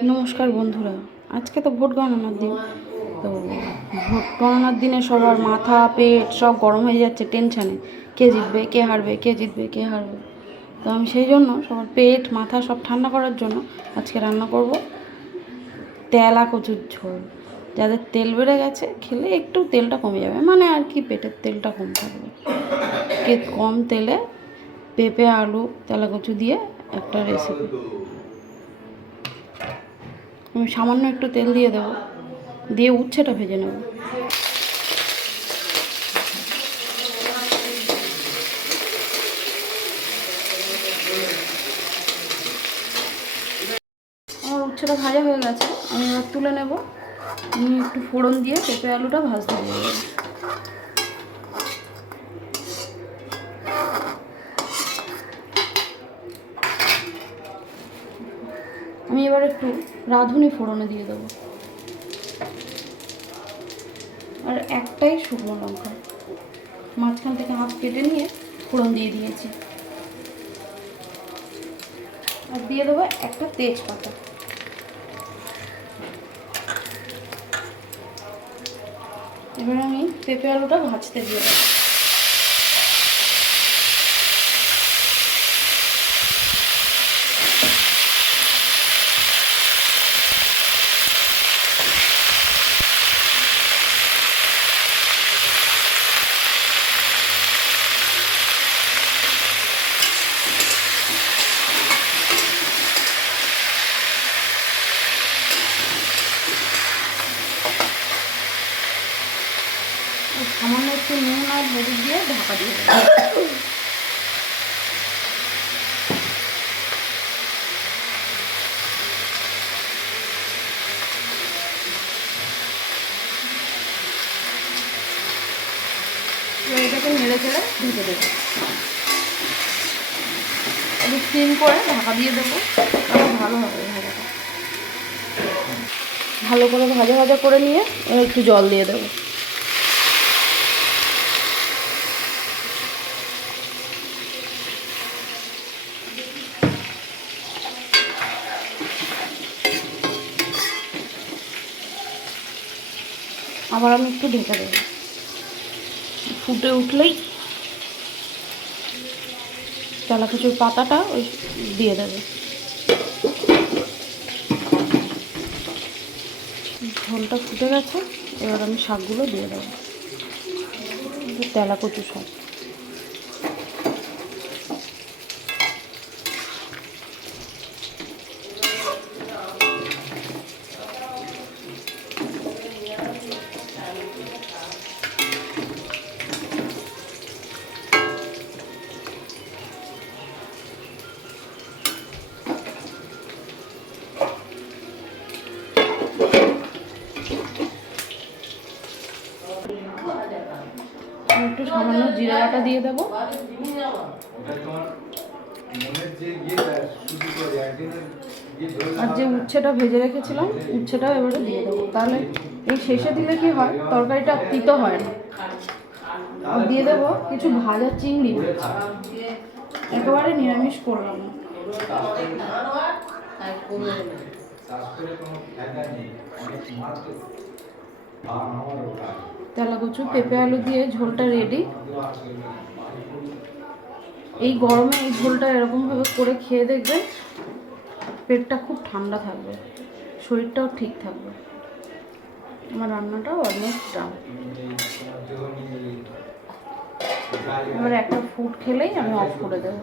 নমস্কার বন্ধুরা, আজকে তো ভোট গণনার দিন। তো ভোট গণনার দিনে সবার মাথা পেট সব গরম হয়ে যাচ্ছে টেনশানে, কে জিতবে কে হারবে, কে জিতবে কে হারবে। তো আমি সেই জন্য সবার পেট মাথা সব ঠান্ডা করার জন্য আজকে রান্না করব তেলা কচুর ঝোল। যাদের তেল বেড়ে গেছে খেলে একটু তেলটা কমে যাবে, মানে আর কি পেটের তেলটা কম থাকবে। কম তেলে পেঁপে আলু তেলা কচু দিয়ে একটা রেসিপি। আমি সামান্য একটু তেল দিয়ে দেবো, দিয়ে উচ্ছেটা ভেজে নেব। আমার উচ্ছেটা ভাজা হয়ে গেছে, আমি এবার তুলে নেব। আমি একটু ফোড়ন দিয়ে পেঁপে আলুটা ভাজতে দিয়ে দেবো। আমি এবার একটু রাঁধুনি ফোড়নে দিয়ে দেবো, আর একটাই শুকনো লঙ্কা মাঝখান থেকে হাফ কেটে নিয়ে ফোড়ন দিয়ে দিয়েছি। আর দিয়ে দেবো একটা তেজপাতা। এবার আমি পেঁপে আলুটা ভাজতে দিয়ে দেবো। সামান্য একটু নুন আর হলুদ দিয়ে ঢাকা দিয়ে দেবো। এটাকে নেড়ে চেড়ে ঢেকে দেবো, একটু সিম করে ঢাকা দিয়ে দেবো, তাহলে ভালো হবে ভাজাটা। ভালো করে ভাজা ভাজা করে নিয়ে একটু জল দিয়ে দেবো। আবার আমি একটু ঢেকে দেবো, ফুটে উঠলেই তেলা কচুর পাতাটা ওই দিয়ে দেবে। ঝোলটা ফুটে গেছে, এবার আমি শাকগুলো দিয়ে দেবো। তেলা কচু শাক। একটু সামান্য জিরা বাটা দিয়ে দেবো। আর যে উচ্ছেটা ভেজে রেখেছিলাম উচ্ছেটাও এবারে দিয়ে দেবো, তাহলে এই শেষে দিলে কি হয় তরকারিটা তিতো হয় না। আর দিয়ে দেবো কিছু ভাজা চিংড়ি, একেবারে নিরামিষ করলাম না। তেলা কচু পেঁপে আলু দিয়ে ঝোলটা রেডি। এই গরমে এই ঝোলটা এরকমভাবে করে খেয়ে দেখবেন, পেটটা খুব ঠান্ডা থাকবে, শরীরটাও ঠিক থাকবে। আমার রান্নাটাও অলমোস্ট ডান। এবার একটা ফুড খেলেই আমি অফ করে দেবো।